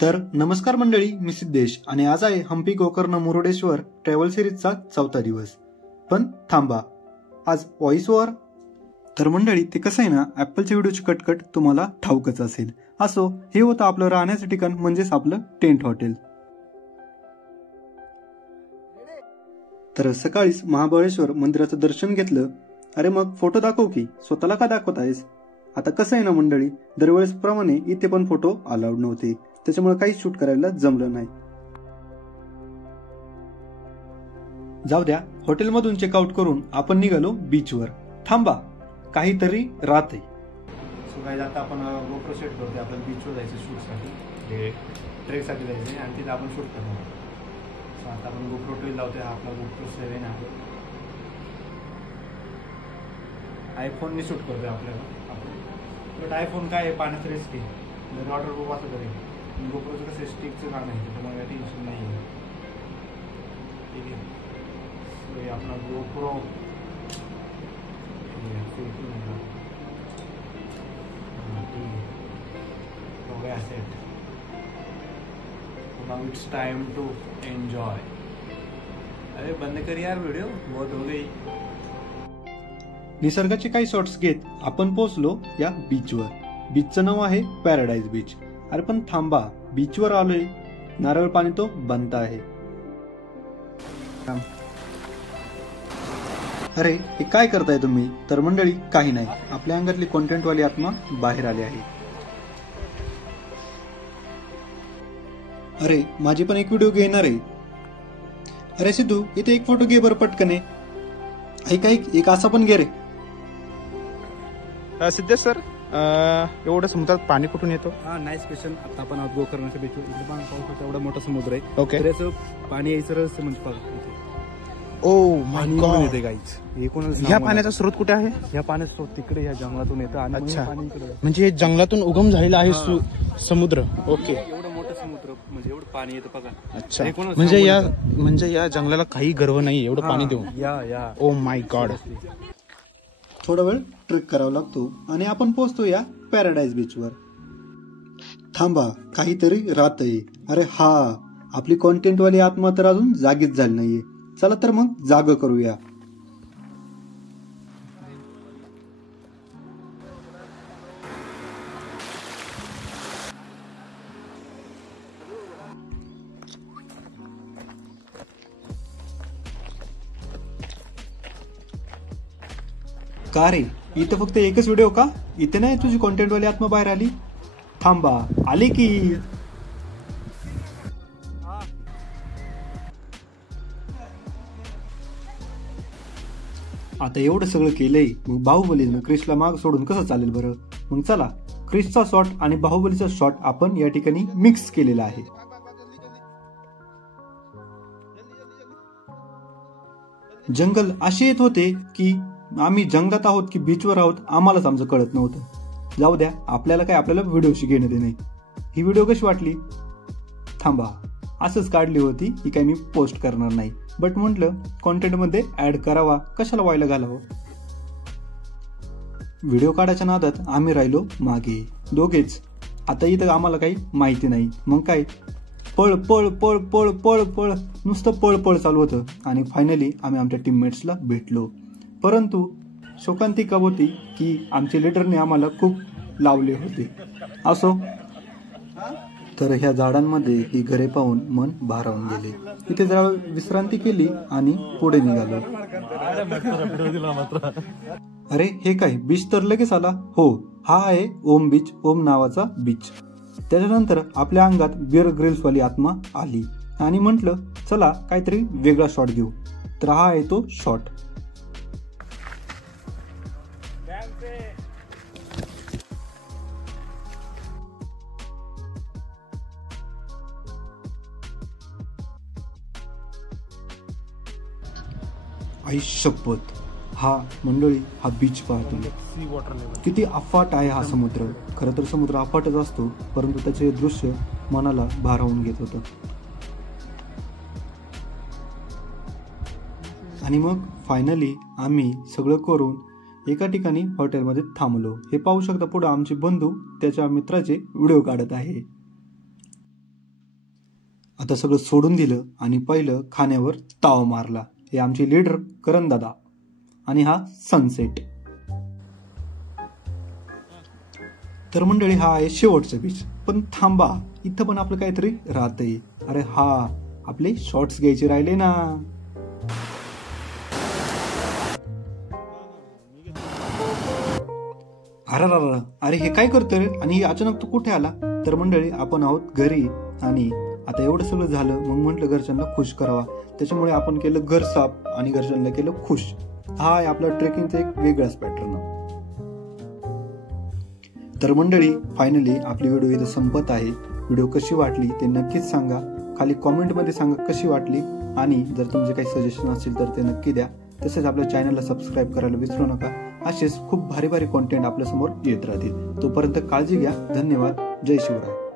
तर नमस्कार मंडळी, मी सिद्धेश आणि आज आहे हम्पी गोकर्ण मुरुडेश्वर ट्रॅव्हल सिरीजचा 4था दिवस. पण थांबा, आज व्हॉइस ओव्हर. तर मंडळी, ते कसं आहे ना, ॲपलच्या व्हिडिओची कटकट तुम्हाला ठाऊकच असेल. असो, हे होतं आपलं राहण्याचं ठिकाण, म्हणजेच आपलं टेंट हॉटेल. तर सकाळीच महाबळेश्वर मंदिराचं दर्शन घेतलं. अरे मग फोटो दाखव की, स्वतःला का दाखवत आहेस? आता कसं आहे ना मंडळी, दरवेळेस प्रमाणे इथे पण फोटो अलाउड नव्हते, त्याच्यामुळे काहीच शूट करायला जमलं नाही. जाऊ द्या, हॉटेलमधून चेकआउट करून आपण निघालो बीचवर. थांबा, काहीतरी राहते. सो गाईज, आता आपण गोप्रो सेट करतोय. आपण बीचवर जायचं शूटसाठी, हे ट्रेकसाठी जायचं आहे आणि तिथे आपण शूट करणार. सो आता आपण गोप्रो 12 लावतोय. हा आपला गोप्रो 7 आहे. आयफोनने शूट करतोय आपल्याला. बट आयफोन काय आहे, पाण्यात रिस्क आहे, वॉटर प्रूफ असं करेल. गोप्रोचं कसं स्टिकचं काम आहे, त्यामुळे टेन्शन नाही आहे. ठीक आहे. सो हे आपला गोप्रो हो गया set. Now it's time to enjoy. अरे बंद कर यार व्हिडिओ, बहुत हो गई. निसर्गाचे काही शॉट्स घेत आपण पोहोचलो या बीचवर. बीचचं नाव आहे पॅराडाइज बीच. अरे पण थांबा, बीचवर आलोय, नारळ पाणी तो बंद आहे. अरे हे काय करताय तुम्ही? तर मंडळी, काही नाही, आपल्या अंगातली कॉन्टेंटवाली आत्मा बाहेर आली आहे. अरे माझी पण एक व्हिडिओ घेणार आहे. अरे सिद्धू, इथे एक फोटो घे बरं पटकने. ऐक ऐक, एक असा पण घे रे. सिद्धेश सर, एवढं समुद्रात पाणी कुठून येतो? हा, नाईस क्वेश्चन. आता आपण आज गोकर्णाच्या बीचवर, इथे पण पावसाचा एवढा मोठा समुद्र आहे. ओके. त्याचं पाणी यायचं रहस्य म्हणजे बघा, ओ माय गॉड, येते गाईज. ह्या पाण्याचा स्रोत कुठे आहे? ह्या पाण्याचा स्रोत तिकडे ह्या जंगलातून येतं आणि अच्छा, पाणी इकडे. म्हणजे हे जंगलातून उगम झालेला आहे समुद्र. ओके. एवढं मोठं समुद्र, म्हणजे एवढं पाणी येतं बघा. अच्छा, म्हणजे या जंगलाला काही गर्व नाही एवढं पाणी देऊन. या ओ माय गॉड. थोडा वेळ ट्रेक करावा लागतो आणि आपण पोहोचतो या पॅराडाइज बीचवर. थांबा, काहीतरी राहतंय. अरे हा, आपली कॉन्टेंटवाली आत्मा तर अजून जागीच झाली नाहीये. चला तर मग जाग करूया. का रे, इथं फक्त एकच व्हिडिओ का? इथे नाही तुझी कॉन्टेंटवाली आत्मा बाहेर आली? थांबा, आली की. आता एवढं सगळं केलंय, मग बाहुबलीनं क्रिसला माग सोडून कसं चालेल बरं? मग चला, क्रिसचा शॉट आणि बाहुबलीचा शॉट आपण या ठिकाणी मिक्स केलेला आहे. जंगल असे येत होते की आम्ही जंगलात आहोत की बीचवर आहोत, आम्हालाच आमचं कळत नव्हतं. जाऊ द्या, आपल्याला व्हिडिओशी घेणं ते नाही. ही व्हिडिओ कशी वाटली? थांबा, असंच काढली होती, ही काही मी पोस्ट करणार नाही, बट म्हटलं कॉन्टेंटमध्ये ऍड करावा, कशाला व्हायला घालावं. व्हिडिओ काढायच्या नादात आम्ही राहिलो मागे दोघेच. आता इथं आम्हाला काही माहिती नाही, मग काय पळ पळ पळ पळ पळ पळ, नुसतं पळ पळ चालू होतं. आणि फायनली आम्ही आमच्या टीममेट्सला भेटलो. परंतु शोकांतिका होती की आमच्या लीडरने आम्हाला खूप लावले होते. असो, तर ह्या झाडांमध्ये ही घरे पाहून मन भारावून गेले. इथे जरा विश्रांती केली आणि पुढे निघालो. अरे हे काय, बीच तर लगेच आला. हो, हा आहे ओम बीच, ओम नावाचा बीच. त्याच्यानंतर आपल्या अंगात बिअर ग्रिल्सवाली आत्मा आली आणि म्हटलं चला काहीतरी वेगळा शॉट घेऊ. तर हा आहे तो शॉट. आई शपथ, हा मंडळी, हा बीच पाहतो, किती अफाट आहे हा समुद्र. खरं तर समुद्र अफाटच असतो, परंतु त्याचे दृश्य मनाला भारावून घेत होतं. आणि मग फायनली आम्ही सगळं करून एका ठिकाणी हॉटेलमध्ये थांबलो. हे पाहू शकता, पुढे आमचे बंधू त्याच्या मित्राचे व्हिडिओ काढत आहे. आता सगळं सोडून दिलं आणि पहिलं खाण्यावर ताव मारला. हे आमचे लीडर करण दादा आणि हा सनसेट. तर मंडळी हा आहे शेवटचा बीच. पण थांबा, इथं पण आपलं काहीतरी राहतंय. अरे हा, आपले शॉर्ट्स घ्यायचे राहिले ना. अरे हे काय करतोय आणि अचानक तू कुठे आला? तर मंडळी आपण आहोत घरी आणि आता एवढं सगळं झालं, मग म्हटलं घरच्यांना खुश करावा. त्याच्यामुळे आपण केलं घर साफ आणि घरच्यांना केलं खुश. हा आहे आपला ट्रेकिंगचा एक वेगळाच पॅटर्न. तर मंडळी फायनली आपली व्हिडिओ इथं संपत आहे. व्हिडिओ कशी वाटली ते नक्कीच सांगा, खाली कॉमेंटमध्ये सांगा कशी वाटली. आणि जर तुमचे काही सजेशन असेल तर ते नक्की द्या. तसेच आपल्या चॅनलला सबस्क्राईब करायला विसरू नका. असेच खूप भारी भारी कॉन्टेंट आपल्यासमोर येत राहतील. तोपर्यंत काळजी घ्या. धन्यवाद. जय शिवराय.